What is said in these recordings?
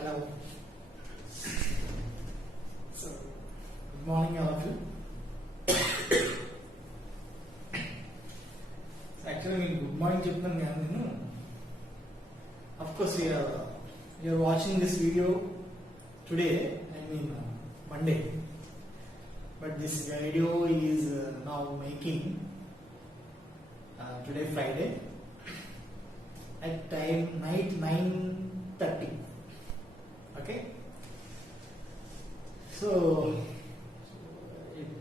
Hello. So, good morning, all of you. Actually, good morning, Chipman. Of course, you are watching this video today. Monday. But this video is now making today Friday at time night 9:30. Okay. So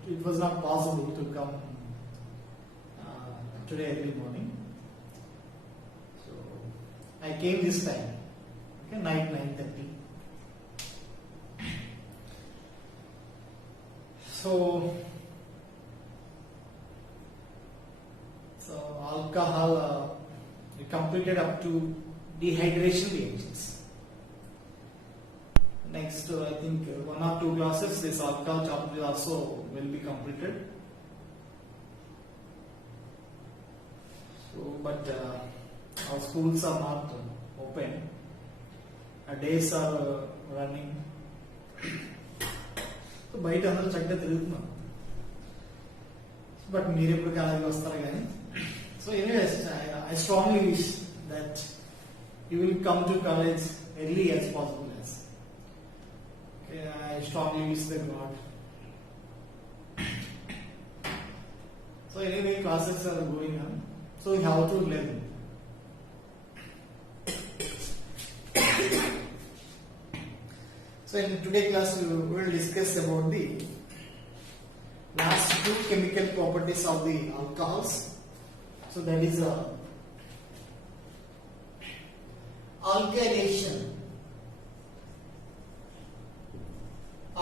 it was not possible to come today early morning. So I came this time. Okay, night 9:30. So alcohol we completed up to dehydration reactions. Next, I think 1 or 2 classes this alcohol chapter also will be completed. So, but our schools are not open. Our days are running. So, బయట అందరూ చక్కగా తిరుగుతున్నాం. But మీరు ఎప్పుడు కాలేజీకి వస్తారు కానీ. So, anyways, I strongly wish that you will come to college early as possible. I strongly wish the God. So anyway, classes are going on. So we have to learn. So in today's class we will discuss about the last 2 chemical properties of the alcohols. So that is alkylation.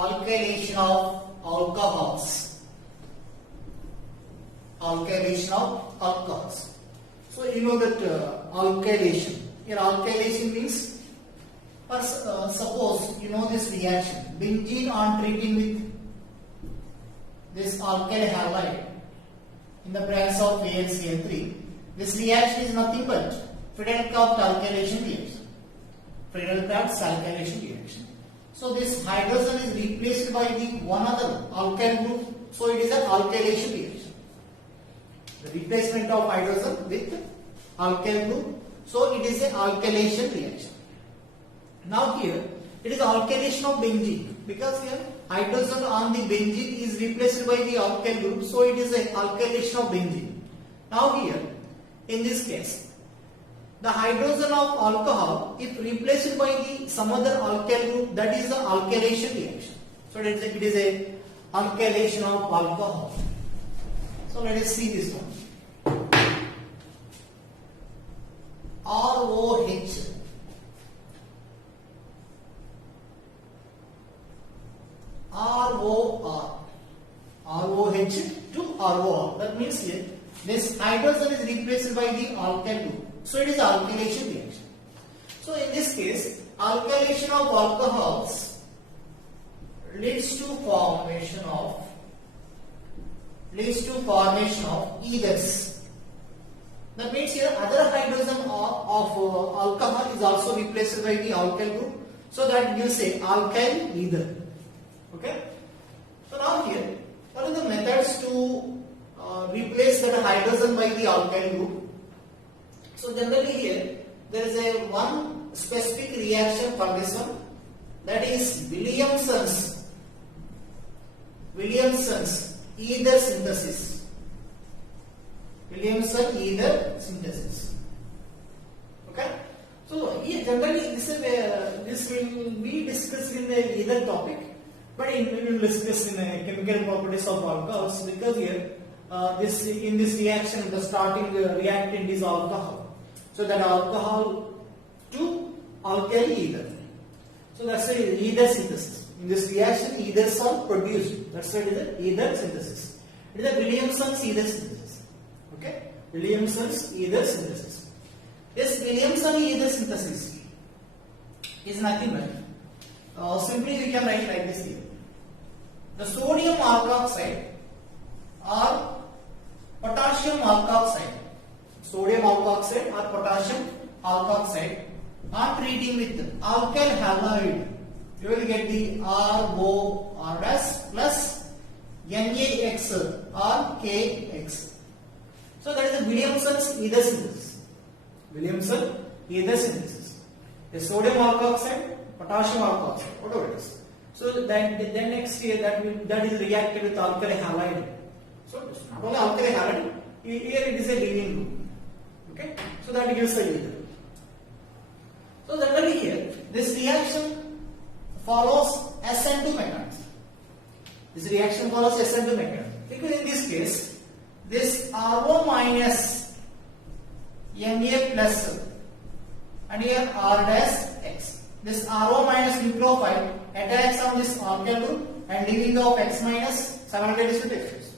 Alkylation of alcohols. Alkylation of alcohols. So you know that alkylation. Here alkylation means, suppose you know this reaction. Benzene on treating with this alkyl halide in the presence of AlCl3. This reaction is nothing but Friedel-Crafts alkylation reaction. Friedel-Crafts alkylation reaction. So this hydrogen is replaced by the one other alkyl group. So it is an alkylation reaction. The replacement of hydrogen with alkyl group. So it is an alkylation reaction. Now here it is alkylation of benzene because here hydrogen on the benzene is replaced by the alkyl group. So it is an alkylation of benzene. Now here in this case, the hydrogen of alcohol, if replaced by the some other alkyl group, that is the alkylation reaction. So it is a alkylation of alcohol. So let us see this one. ROH. ROR. ROH to ROR. That means here this hydrogen is replaced by the alkyl group. So it is alkylation reaction. So in this case, alkylation of alcohols leads to formation of ethers. That means here other hydrogen of alcohol is also replaced by the alkyl group. So that gives a alkyl ether. Okay. So now here, what are the methods to replace that hydrogen by the alkyl group? So generally here there is a one specific reaction for this one, that is Williamson's ether synthesis. Williamson ether synthesis. Okay. So here generally this will be discussed in the ether topic, but we will discuss in the chemical properties of alcohols because here in this reaction the starting reactant is alcohol. So that alcohol to alkyl ether. So that's the ether synthesis. In this reaction, ethers are produced. That's why it is a ether synthesis. It is a Williamson's ether synthesis. Okay, Williamson's ether synthesis. This Williamson ether synthesis is nothing but simply we can write like this here. The sodium alkoxide or potassium alkoxide. Sodium alkoxide or potassium alkoxide On treating with alkyl halide, you will get the RO dash plus NaX or KX. So that is the Williamson's ether synthesis. Williamson ether synthesis. The sodium alkoxide, potassium alkoxide, whatever it is. So then next year that is reacted with alkali halide. So it's not only alkali halide, here it is a leaving group. Okay, so that gives the ether. So generally here this reaction follows SN2 mechanism. This reaction follows SN2 mechanism. Because in this case, this RO minus Na plus and here R dash X. This RO minus nucleophile attacks on this alkyl group and leaving of X minus 756.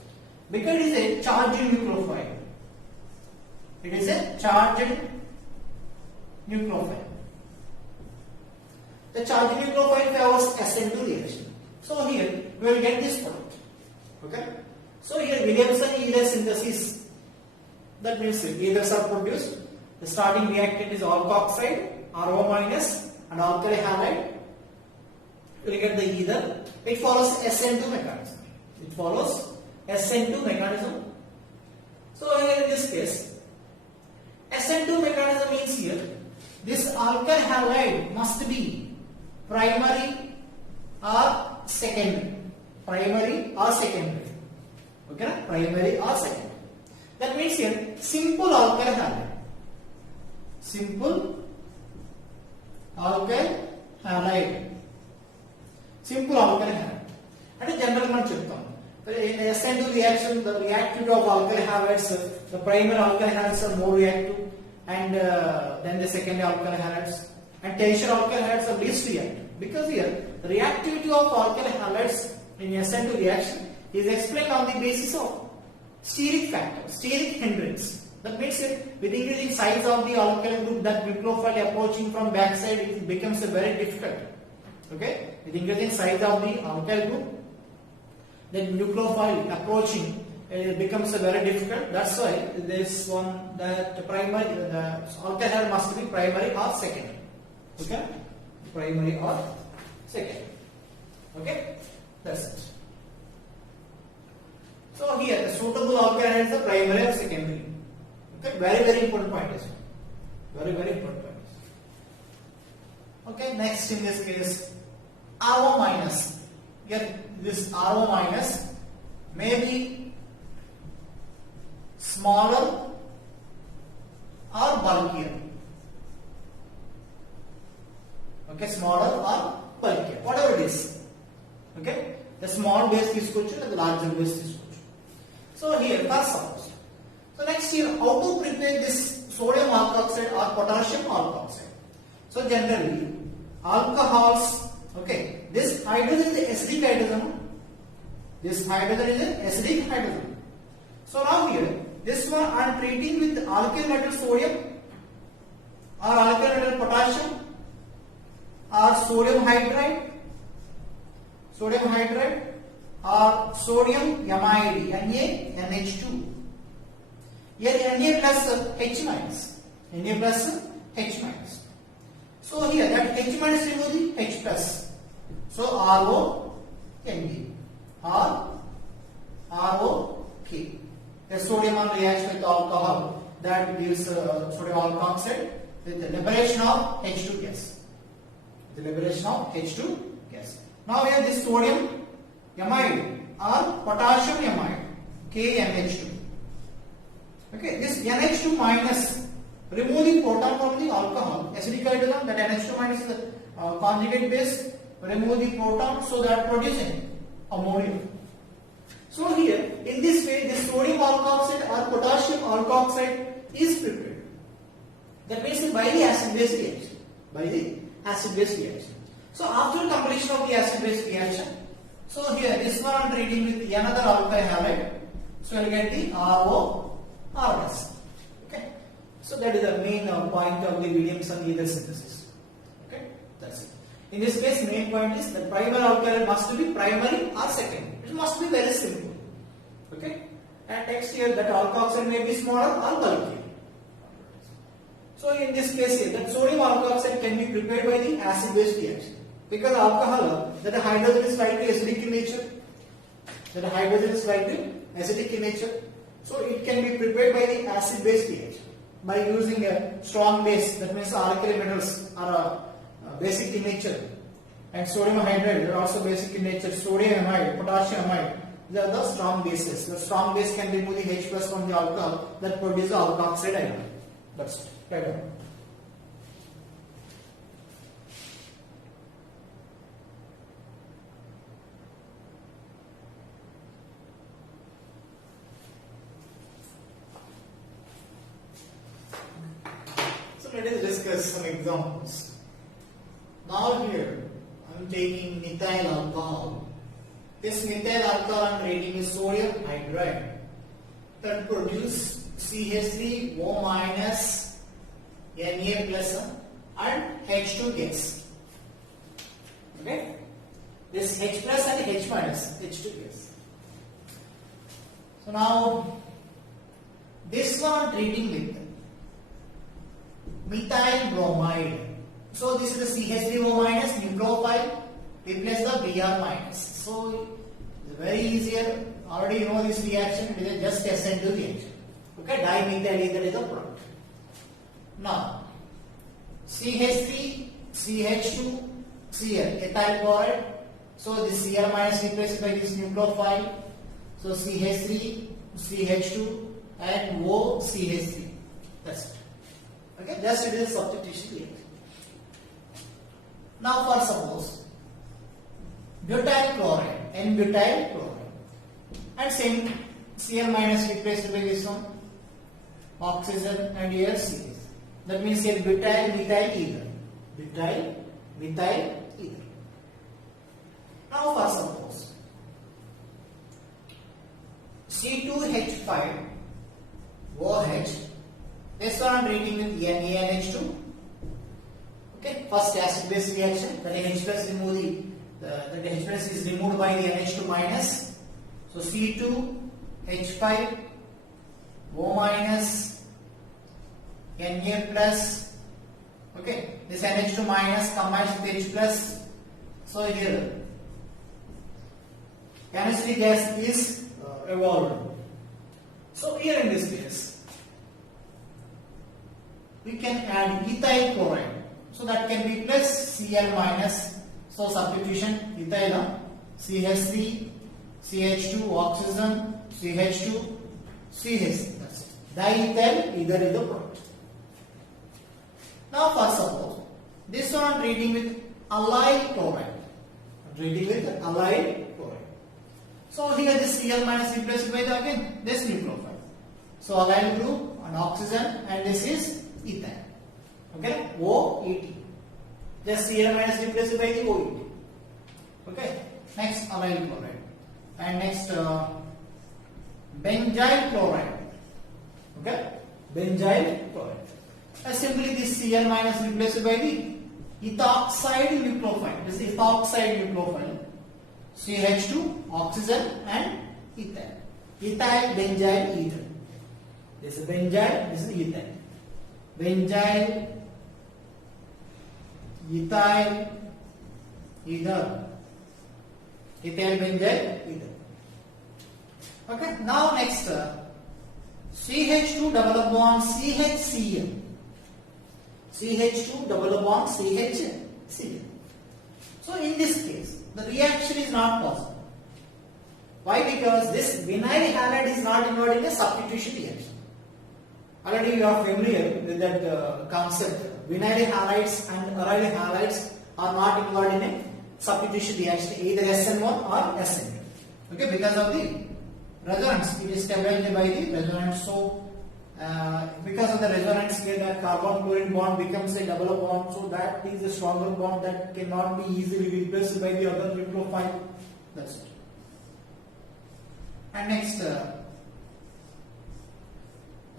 Because it is a charged nucleophile. It is a charged nucleophile. The charged nucleophile favors SN2 reaction. So here we will get this product. Okay. So here Williamson ether synthesis. That means ethers are produced. The starting reactant is alkoxide, RO minus and alkali halide. We will get the ether. It follows SN2 mechanism. It follows SN2 mechanism. So here in this case, SN2 mechanism means here this alkyl halide must be primary or secondary. Primary or secondary. Okay, primary or secondary. That means here simple alkyl halide. Simple alkyl halide. Simple alkyl halide. And in general man cheptam. In SN2 reaction, the reactivity of alkyl halides, the primary alkyl halides are more reactive, and then the secondary alkyl halides, and tertiary alkyl halides are least reactive. Because here the reactivity of alkyl halides in SN2 reaction is explained on the basis of steric factor, steric hindrance. That means with increasing size of the alkyl group, that nucleophile approaching from backside, it becomes very difficult. Okay, with increasing size of the alkyl group, the nucleophile approaching becomes very difficult. That's why this one, that primary, the alkyl halide must be primary or secondary. Okay, primary or secondary. Okay, that's it. So here the suitable alkyl halide is the primary or secondary. Okay, very important point is very important point. Okay, next in this case, RO minus. Here this RO minus may be smaller or bulkier. Okay, smaller or bulkier, whatever it is. Okay, the small base తీసుకోవచ్చు, the larger base తీసుకోవచ్చు. So here first suppose. So next here, how to prepare this sodium alkoxide or potassium alkoxide? So generally alcohols, okay, this hydrogen is acidic hydrogen. This hydrogen is an acidic hydrogen. So now here, this one I am treating with alkyl metal sodium or alkyl metal potassium or sodium hydride or sodium amide, NaNH2. Here Na plus H minus. Na plus H minus. So here that H minus remove the H plus. So RO Mg or ROK. The sodium ion reacts with alcohol, that gives sodium alkoxide with the liberation of H2 gas. The liberation of H2 gas. Now here this sodium amide or potassium amide, KNH2. Okay, this NH2 minus, remove the proton from the alcohol, acidic hydrogen, that NH2 minus is the conjugate base, remove the proton, so that producing ammonia. So here, in this way, the sodium alkoxide or potassium alkoxide is prepared. That means by the acid-base reaction. By the acid-base reaction. So after completion of the acid-base reaction, so here this one I am treating with another alkyl halide. So I will get the RO/RS. Okay. So that is the main point of the Williamson ether synthesis. Okay, that's it. In this case, main point is the primary alkyl must be primary or secondary. It must be very simple. Okay. And next here that alkoxide may be smaller or bulky. So in this case here, that sodium alkoxide can be prepared by the acid-base reaction. Because alcohol, that the hydrogen is slightly acidic in nature. So it can be prepared by the acid-base reaction by using a strong base. That means alkali metals are basic in nature, and sodium hydride are also basic in nature. Sodium amide, potassium amide, they are the strong bases. The strong base can remove the H plus from the alcohol that produces alkoxide ion. That's it. Right on. So let us discuss some examples. Now here I am taking methyl alcohol. This methyl alcohol I am rating is sodium hydride that produce CH3O minus Na plus and H2 gas. Okay? This H plus and H minus, H2 gas. So now this one I am treating with methyl bromide. So this is the CH3O minus nucleophile, replace the Br minus. So it's very easier. Already you know this reaction, it is just SN2 reaction. Okay, dimethyl ether is the product. Now CH3, CH2, Cl, ethyl chloride. So this Cl minus replaced by this nucleophile. So CH3, CH2 and O CH3. That's it. Okay, just it is substitution reaction. Now for suppose butyl chloride, N-butyl chloride, and same Cl minus replaced by this one, oxygen and here CH. That means here butyl methyl ether. Butyl methyl ether. Now for suppose C2H5 OH. This one I am treating with NaNH2. Okay, first acid base reaction. That H plus remove the H plus is removed by the NH2 minus. So C2H5 O minus Na plus. Okay, this NH2 minus combines with H plus. So here chemistry gas is evolved. So here in this case we can add ethyl chloride. So that can be plus Cl minus. So substitution ethyl, CH3, CH2, oxygen, CH2, CH. That's it. Diethyl ether is the product. Now for suppose this one I am treating with allyl chloride. So here this Cl minus replaced by the again this nucleophile. So allyl group and oxygen, and this is ethyl. Okay, OET. Just Cl minus replaced by the OET. Okay, next allyl chloride, and next benzyl chloride. Okay, benzyl chloride. Simply this Cl minus replaced by the ethoxide nucleophile. This is ethoxide nucleophile. CH2, oxygen, and ethyl. Ethyl benzyl ether. This is benzyl. This is ethyl. Benzyl, ethyl ether. Ethyl benzyl ether. Okay. Now next CH2 double bond CHCl. CH2 double bond CHCl. So in this case the reaction is not possible. Why? Because this vinyl halide is not involved in a substitution reaction. Already you are familiar with that concept. Vinyl halides and aryl halides are not involved in a substitution reaction, either SN1 or SN2. Okay, because of the resonance, it is stabilized by the resonance. So because of the resonance here, that carbon chlorine bond becomes a double bond. So that is a stronger bond that cannot be easily replaced by the other nucleophile. That's it. And next, the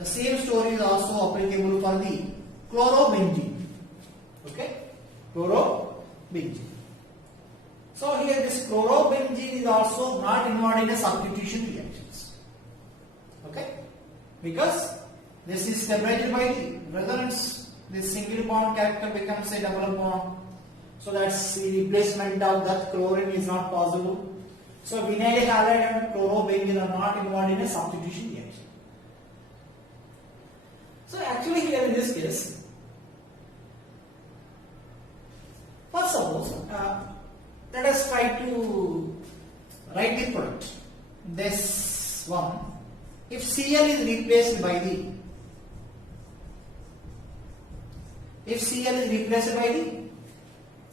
same story is also applicable for the chlorobenzene. Okay, chlorobenzene. So here this chlorobenzene is also not involved in a substitution reactions. Okay, because this is separated by the resonance. This single bond character becomes a double bond. So that's the replacement of that chlorine is not possible. So vinyl halide and chlorobenzene are not involved in a substitution reaction. So actually here in this case, first suppose let us try to write the product. This one, if Cl is replaced by the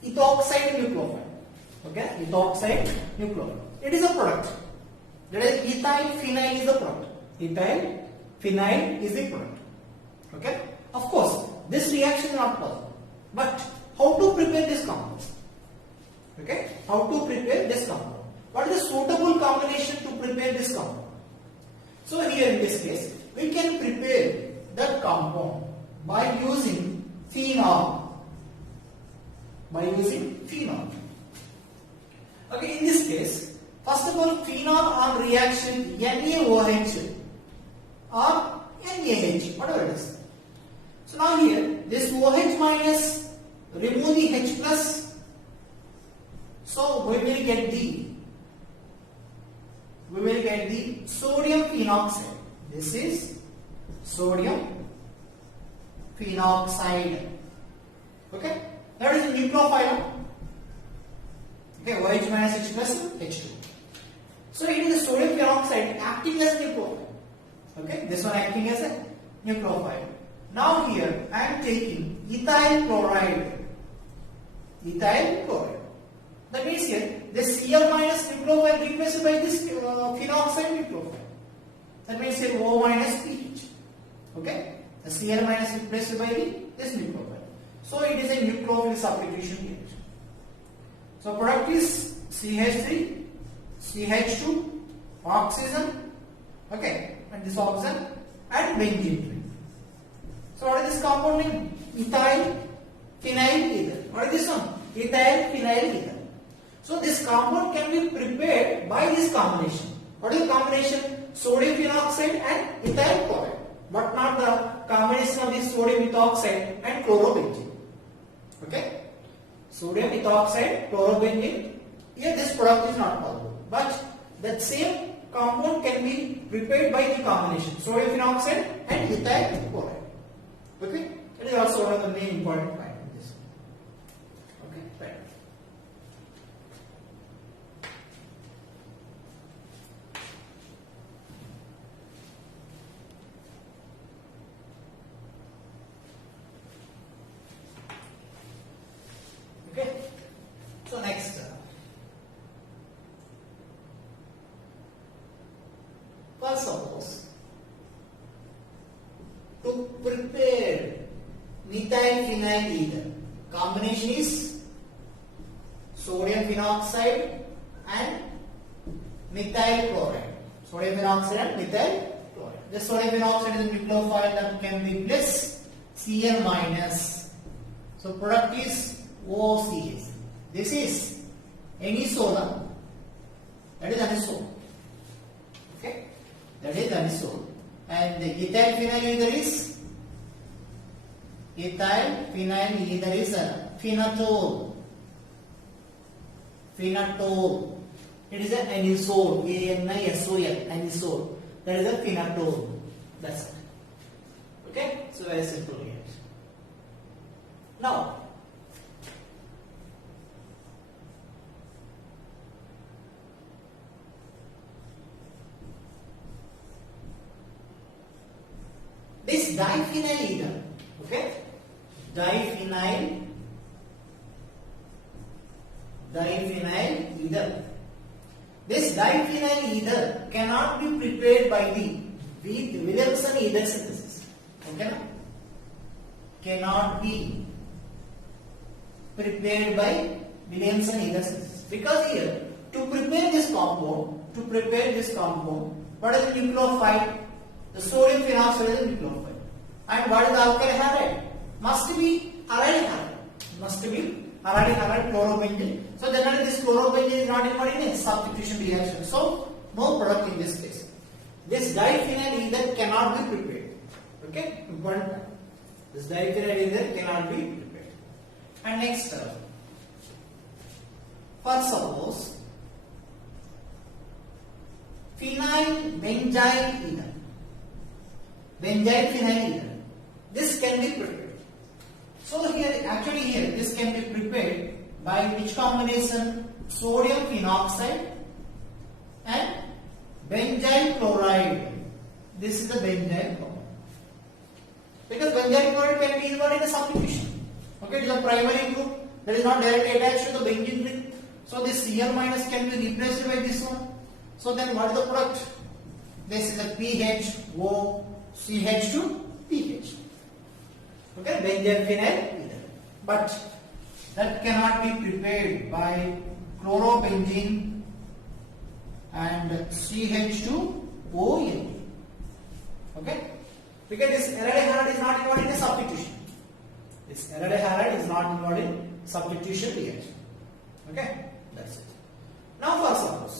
ethoxide nucleophile, okay, ethoxide nucleophile, it is a product. That is ethyl phenyl is the product. Ethyl phenyl is the product. Okay. Of course, this reaction is not possible. But how to prepare this compound? Okay. How to prepare this compound? What is the suitable combination to prepare this compound? So here in this case, we can prepare that compound by using phenol. Okay, in this case, first of all, phenol on reaction NaOH or NaH, whatever it is. So now here, this OH minus remove the H plus. So we will get the sodium phenoxide. This is sodium phenoxide. Okay, that is the nucleophile. Okay, OH minus H plus H2. So it is the sodium phenoxide acting as a nucleophile. Okay, this one acting as a nucleophile. Now here I am taking ethyl chloride. That means here this Cl minus nucleophile replaced by this phenoxide nucleophile. That means here O minus pH. Okay, the Cl minus replaced by this nucleophile. So it is a nucleophile substitution reaction. So product is CH3, CH2, oxygen, okay, and this oxygen and benzene. So what is this compound name? Ethyl phenyl ether. What is this one? Ethyl phenyl ether. So this compound can be prepared by this combination. What is the combination? Sodium phenoxide and ethyl chloride, but not the combination of this sodium ethoxide and chlorobenzene. Okay? Sodium ethoxide, chlorobenzene. Here this product is not possible, but that same compound can be prepared by the combination sodium phenoxide and ethyl chloride. Okay, it is also one of the main important point in this. Okay, right. Okay, so next, first suppose to prepare methyl phenyl ether, combination is sodium phenoxide and methyl chloride. Sodium phenoxide and methyl chloride. This sodium phenoxide is a nucleophile that can replace Cl minus. So product is OCH. This is anisole. That is anisole. Okay, that is anisole. And the ethyl phenyl ether is phenatol. It is an anisole. ANISOL. Anisole. That is a phenatol. That's it. Okay, so very simple here. Now, this diphenyl ether, okay, diphenyl ether. This diphenyl ether cannot be prepared by the Williamson ether synthesis. Okay, na? Cannot be prepared by Williamson ether synthesis, because here to prepare this compound, what is the nucleophile? The sodium phenoxide is a nucleophile. And what is the alkyl halide? Must be aryl halide, chlorobenzene. So generally this chlorobenzene is not involved in a substitution reaction. So no product in this case. 'case. 'This diphenyl ether cannot be prepared. Okay, important point. 'Okay, so very simple here. Now, this diphenyl ether cannot be prepared by the Williamson ether synthesis. This diphenyl ether cannot be prepared. And next, for suppose phenyl benzyl ether, benzyl phenyl ether, this can be prepared. So here this can be prepared by which combination? Sodium phenoxide and benzyl chloride. This is the benzyl chloride. Because benzyl chloride can be involved in a substitution. Okay, it is a primary group that is not directly attached to the benzene ring. So this Cl minus can be replaced by this one. So then what is the product? This is a PHO CH2 pH. Okay, benzyl phenyl ether. But that cannot be prepared by chlorobenzene and CH2ON. Okay? Because this araldite halide is not involved in a substitution. This araldite halide is not involved in substitution reaction. Okay? That's it. Now for suppose.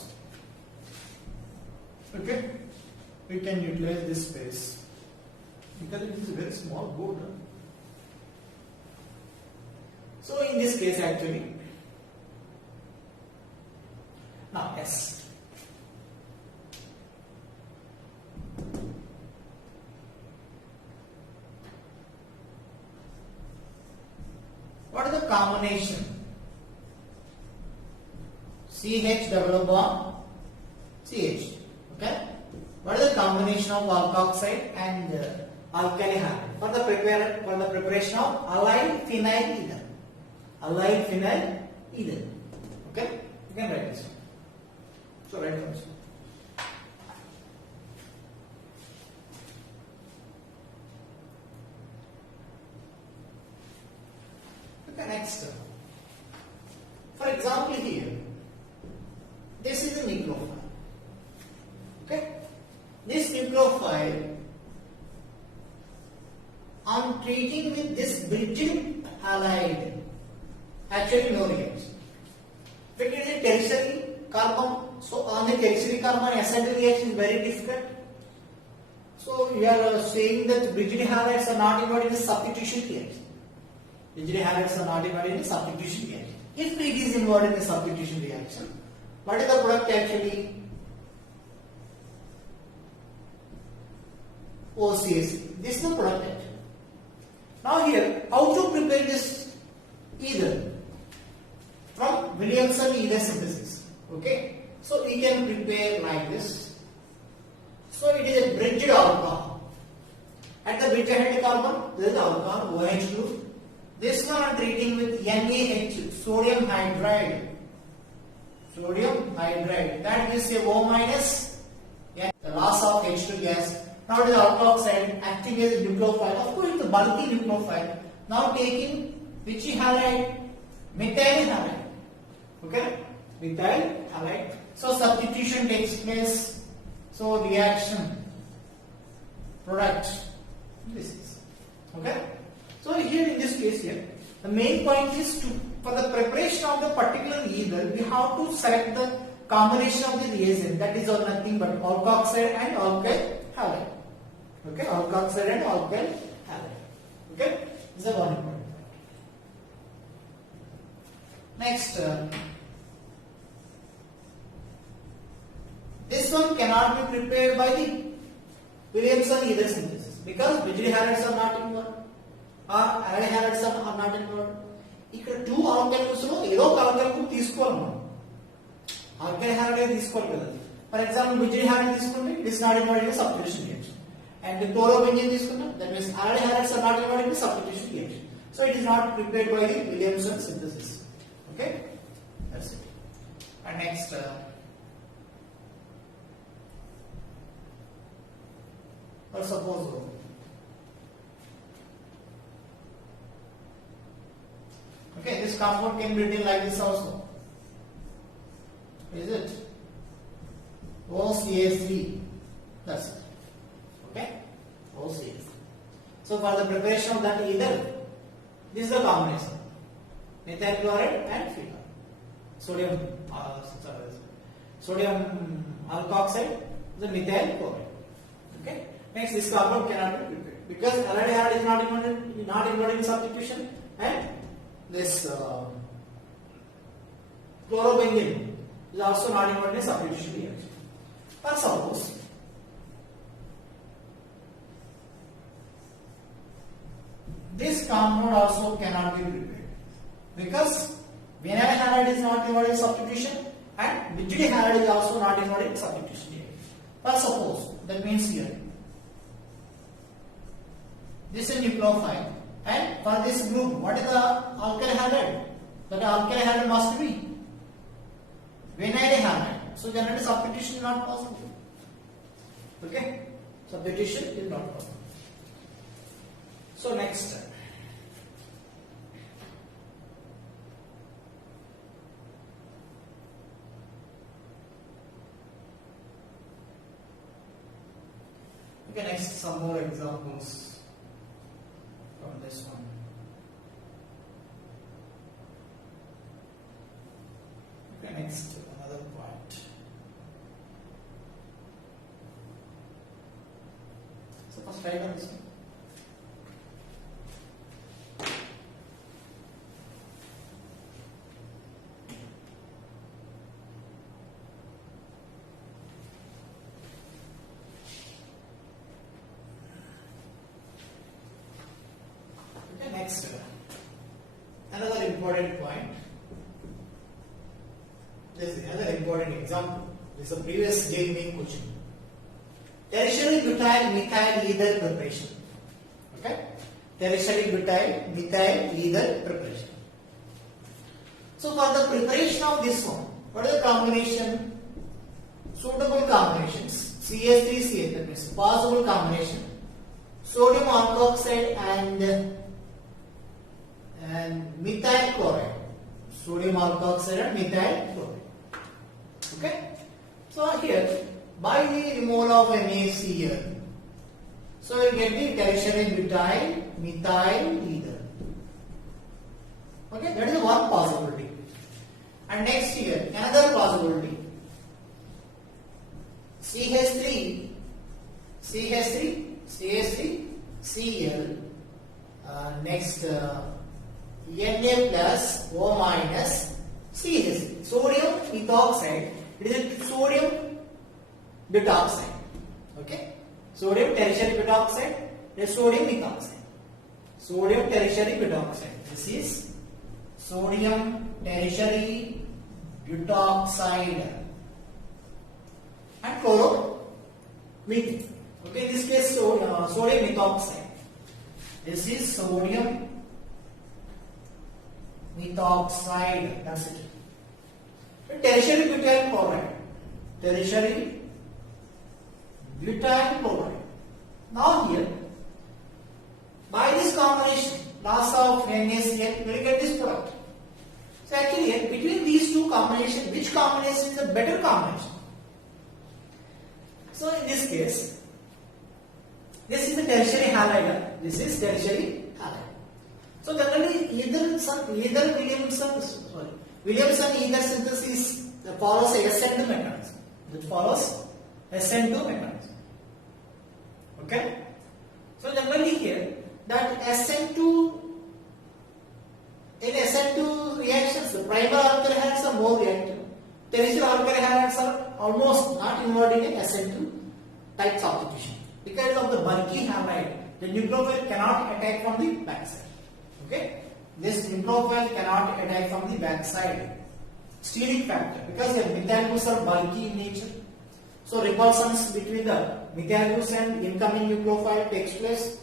Okay? We can utilize this space. Because it is a very small board. So in this case actually, now yes, what is the combination? CH double bond CH. Okay. What is the combination of alkoxide and alkali halide for the preparation of allyl phenyl ether? Allyl phenyl ether. Okay. You can write this. So write first. Okay, next. For example here, this is a nucleophile. Okay? This nucleophile, on treating with this bridging halide, actually no reaction. But it is a tertiary carbon, so on the tertiary carbon SN2 reaction is very difficult. So we are saying that bridging halides are not involved in the substitution reaction. Bridging halides are not involved in the substitution reaction. If it is involved in the substitution reaction, what is the product actually? OCS. This is the product actually. Now here, how to prepare this ether? From Williamson ether synthesis. Okay. So we can prepare like this. So it is a bridged alcohol. At the bridge head carbon, there is alcohol OH group. This one I am treating with NaH, sodium hydride. Sodium hydride. That gives a O minus. Yeah, the loss of H2 gas. Now it is alkoxide acting as a nucleophile. Of course, it's a bulky nucleophile. Now taking which halide? Methyl halide. Okay? Methyl halide. So substitution takes place. So reaction, product, this is. Okay? So here in this case here, the main point is for the preparation of the particular ether, we have to select the combination of the reagent, that is nothing but alkoxide and alkyl halide. Okay, alkoxide and alkyl halide. Okay, this is one important point. Next, this one cannot be prepared by the Williamson ether synthesis because bridged halides are not involved or allyl halides are not involved. ఇక్కడ 2 ఆల్కైల్స్ లో ఏదో ఒక alkyl group తీసుకోవాలి మనం. Alkyl halide తీసుకోవాలి కదా. For example bridged halide తీసుకుంటే it is not involved in substitution reaction. And the chlorobenzene తీసుకున్నాం, that means allyl halides are not involved in the substitution reaction. So it is not prepared by the Williamson synthesis. Okay, that's it. And next, or suppose okay, this compound can be written like this also. Is it OCH3? That's it. Okay, OCH. So for the preparation of that ether, this is the combination: methyl chloride and phenol. Sodium alkoxide, the methyl chloride. Okay. Next, this compound cannot be prepared. because allyl halide is not involved in substitution, and this chlorobenzene is also not involved in substitution reaction. But suppose this compound also cannot be prepared because vinyl halide is not involved in substitution and BGD halide is also not involved in substitution reaction. But suppose, that means here this is nucleophile, and for this group what is the alkyl halide? That alkyl halide must be vinyl halide. So generally substitution is not possible. Okay, substitution is not possible. So next step. Okay, next some more examples from this one. Okay, next another point. So first try on this one. Next, another important point. This is another important example. This is a previous JEE question. Tertiary butyl methyl ether preparation. Okay, tertiary butyl methyl ether preparation. So for the preparation of this one, what is the combination? Suitable combinations. CH3CH, that means possible combination. Sodium alkoxide and methyl chloride. Sodium alkoxide and methyl chloride. Okay. So here, by the removal of NaCl, so you get the tertiary butyl methyl ether. Okay, that is one possibility. And next here, another possibility. CH3, Cl. Next. Na plus O minus CH. Sodium ethoxide. It is a sodium butoxide. Okay. Sodium tertiary butoxide. It is sodium ethoxide. Sodium tertiary butoxide. This is sodium tertiary butoxide and chloromethane. Okay. In this case, sodium ethoxide. This is sodium methoxide, that's it. Tertiary butyl chloride. Tertiary butyl chloride. Now here, by this combination, loss of NaCl, we will get this product. So actually here, between these two combinations, which combination is a better combination? So in this case, this is the tertiary halide. This is tertiary halide. So generally, Williamson ether synthesis follows a SN2 mechanism. It follows SN2 mechanism. Okay. So generally here, that SN2 in SN2 reactions, the primer alkyl halides are more reactive. Tertiary alkyl halides are almost not involved in a SN2 type substitution because of the bulky halide. The nucleophile cannot attack from the backside. Okay, this nucleophile cannot attack from the backside. Steric factor, because the methyl groups are bulky in nature. So repulsions between the methyl groups and incoming nucleophile takes place.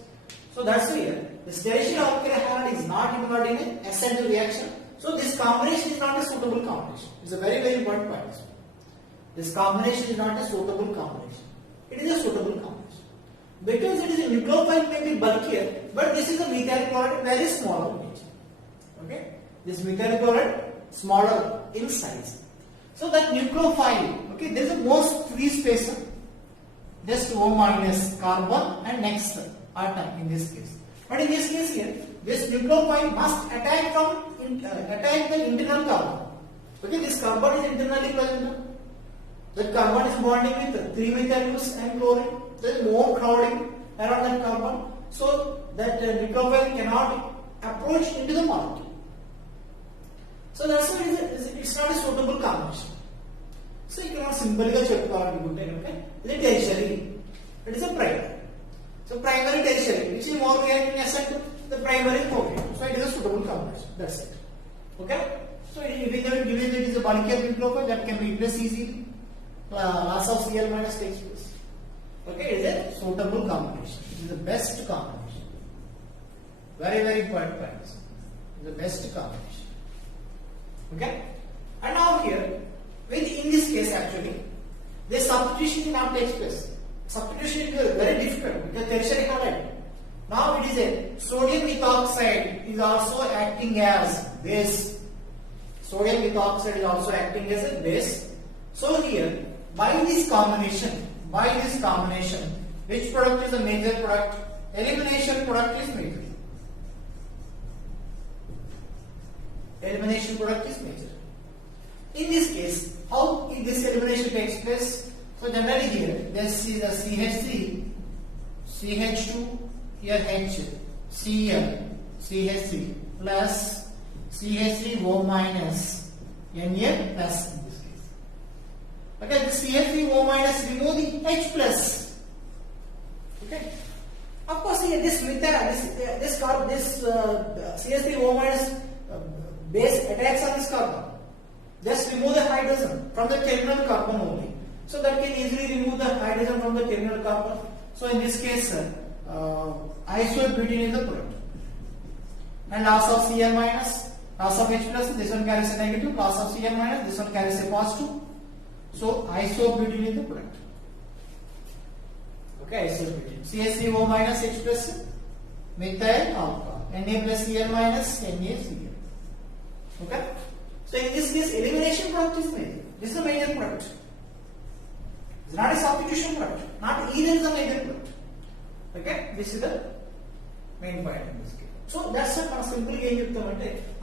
So that's why the tertiary alkyl halide is not involved in a SN2 reaction. So this combination is not a suitable combination. It's a very, very important point. This combination is not a suitable combination. It is a suitable combination. Because it is a nucleophile may be bulkier, but this is a methyl chloride very small in nature. Okay? This methyl chloride smaller in size. So that nucleophile, okay, there is a most free space, just O minus carbon and next atom in this case. But in this case here, this nucleophile must attack the internal carbon. Okay, this carbon is internally present. That carbon is bonding with 3 methyl groups and chlorine. There is more crowding around that carbon. so that nucleophile cannot approach into the molecule. So that's why it's not a suitable combination. So you cannot simply okay? It is tertiary. It is a primary. So primary tertiary, which is more reacting agent, the primary covalent. So it is a suitable combination. That's it. Okay? So if given that it is a bulkier nucleophile, that can be replaced easily. Loss of Cl minus takes place. Okay, it is a suitable combination. It is the best combination. Very, very important point. The best combination. Okay? And now here, in this case actually, the substitution cannot take place. Substitution is very difficult because tertiary halide. Now it is a sodium ethoxide is also acting as base. Sodium ethoxide is also acting as a base. So here, by this combination, which product is a major product? Elimination product is major. Elimination product is major. In this case, how this elimination takes place? So generally here, this is a CH3, CH2, here H, Cl, CH3 plus CH3O minus Na plus in this case. Okay, the CH3O minus remove the H plus. Okay. Of course, here this CH3O minus base attacks on this carbon. Just remove the hydrogen from the terminal carbon only. So that can easily remove the hydrogen from the terminal carbon. So in this case, isobutene is the product. And loss of Cl minus, loss of H plus, this one carries a negative, loss of Cl minus, this one carries a positive. So isobutene is the product. Okay, isobutene. CH3O minus H plus, methyl alcohol. Na plus Cl minus, NaCl. Okay? So in this case, elimination product is major. This is a major product. It's not a substitution product. Not either is a major product. Okay? This is the main point in this case. So that's why simply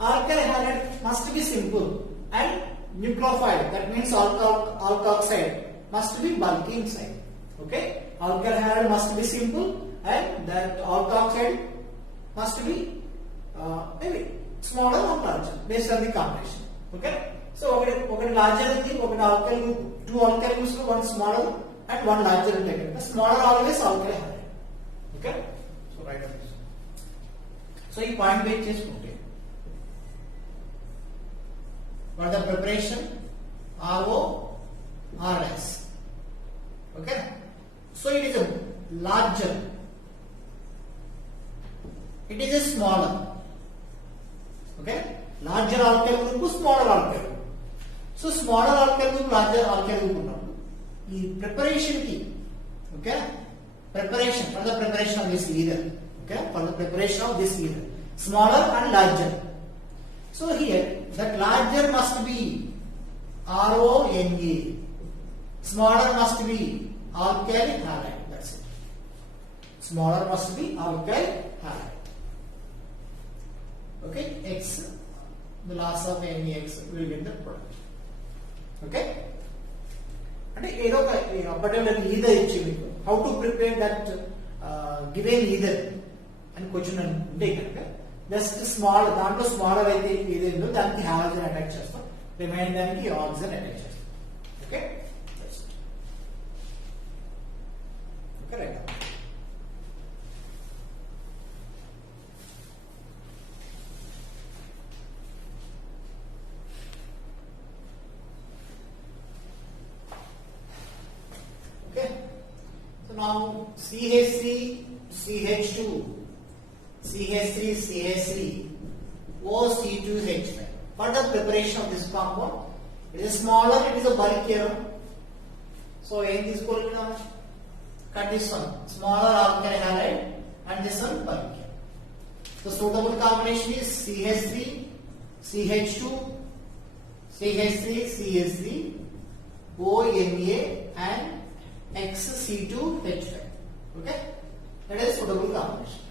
alkyl halide must be simple and nucleophile, that means alkoxide, must be bulky inside. Okay? Alkyl halide must be simple and that alkoxide must be maybe smaller or larger based on the combination. Okay? So one larger than the alkyl, two alkyl groups, one smaller and one larger taken. The smaller always alkyl halide. Okay? So write down this. So you point weight is okay. For the preparation, RO, RS. Okay? So it is a larger. It is a smaller. Okay? Larger alkyl group, smaller alkyl group. So smaller alkyl group, larger alkyl group. The preparation key. Okay? Preparation, for the preparation of this ether. Okay? For the preparation of this ether. Smaller and larger. So here, that larger must be RONA. Smaller must be alkyl halide. That's it. Smaller must be alkyl halide. Okay? X, the loss of NaX will get the product. Okay? And particularly either ichi how to prepare that given either and question just small దాంట్లో smaller అయితే ఏదేందో దానికి halogen attach చేస్తాం remaining దానికి oxygen attach చేస్తాం okay okay right okay so now CH3 CH2 CH3 CH3 OC2H5 for the preparation of this compound it is smaller, it is a bulkier, so in this cut this one smaller alkyl halide and this one bulkier. So suitable combination is CH3 CH2 CH3 CH3 ONA and XC2H5. Okay, that is suitable combination.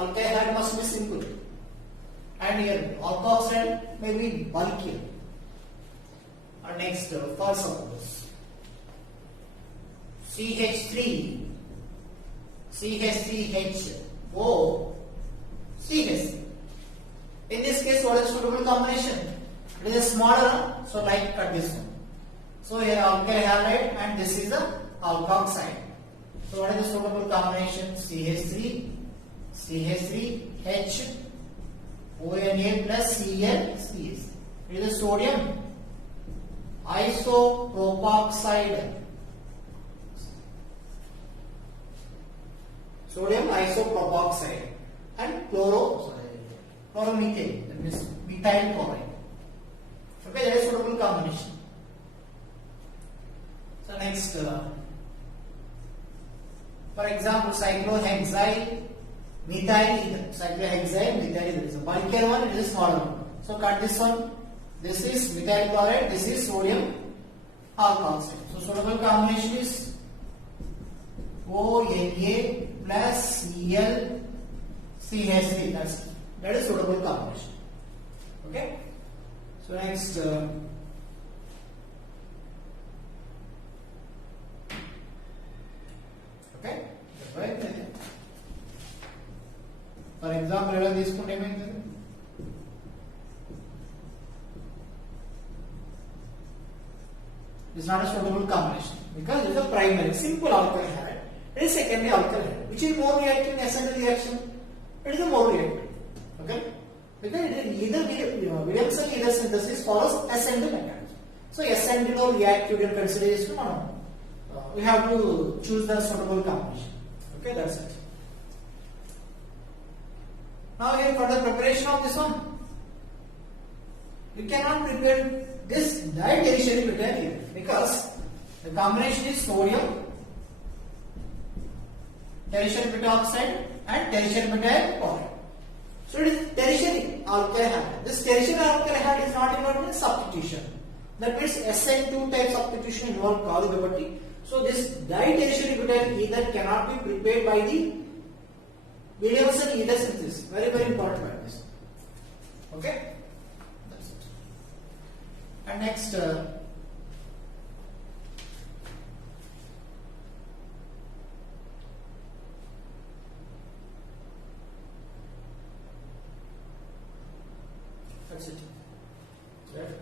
Alkyl halide must be simple and here alkoxide may be bulkier. And next for suppose CH3 CH3HO CH3. In this case, what is suitable combination? It is a smaller, so like cut this one. So here alkyl halide and this is the alkoxide. So what is the suitable combination? CH3 H ONA plus Cl CH. It is a sodium isopropoxide. Sodium isopropoxide and chloromethane, that means methyl chloride. Okay, that is suitable combination. So next, for example, cyclohexyl methyl ether. Cyclohexyl methyl ether is a bulkier one, it is a smaller one. So cut this one. This is methyl chloride, this is sodium alkoxide. So suitable combination is ONA plus Cl CH3. That is suitable combination. Okay. So next, okay. For example, ఎలా తీసుకుంటే ఏమైంది? It is not a suitable combination because it is a primary simple alkyl halide. It is secondary alkyl halide. Which is more reactive in SN2 reaction? It is a more reactive. Okay? Because it is either Williamson either synthesis follows SN2 mechanism. So SN2 no reactive in consideration, we have to choose the suitable combination. Okay, that's it. Now here for the preparation of this one, you cannot prepare this ditertiary butyl ether because the combination is sodium tertiary butyl oxide and tertiary butyl chloride. So it is tertiary alkyl halide. This tertiary alkyl halide is not involved in substitution. That means SN2 type substitution involved kaadu kabatti. So this ditertiary butyl ether cannot be prepared by the Williamson ether synthesis. Very important by this. Okay. That's it. And next, that's it. Right.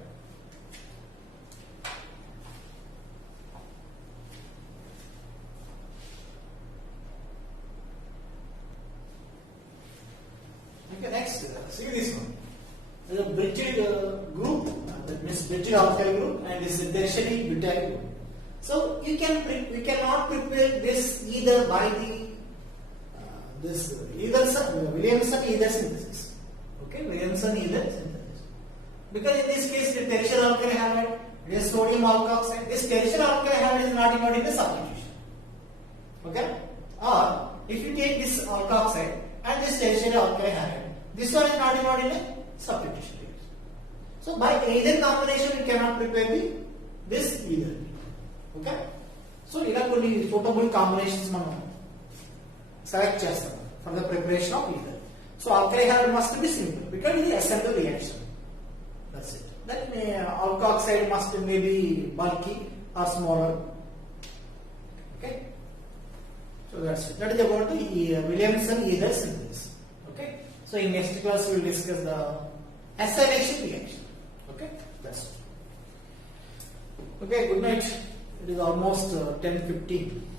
Okay, next, see this one. There is a bridged group, that means bridged alkyl group, and this is tertiary butyl group. So we cannot prepare this either by the Williamson ether synthesis. Okay, Williamson ether synthesis. Because in this case, the tertiary alkyl halide, it is sodium alkoxide. This tertiary alkyl halide is not involved in the substitution. Okay, or if you take this alkoxide and this tertiary alkyl halide, this one is not involved in a substitution. So by either combination we cannot prepare this either. Okay. So ila konni suitable combinations మనం select చేస్తాం for the preparation of either. So alkyl halide must be simple because it is SN2 reaction. That's it. Then alkoxide must be maybe bulky or smaller. Okay. So that's it. That is about the Williamson ether synthesis. Okay. So in next class we will discuss the acylation reaction. Okay, that's it. Okay, good night. It is almost 10:15.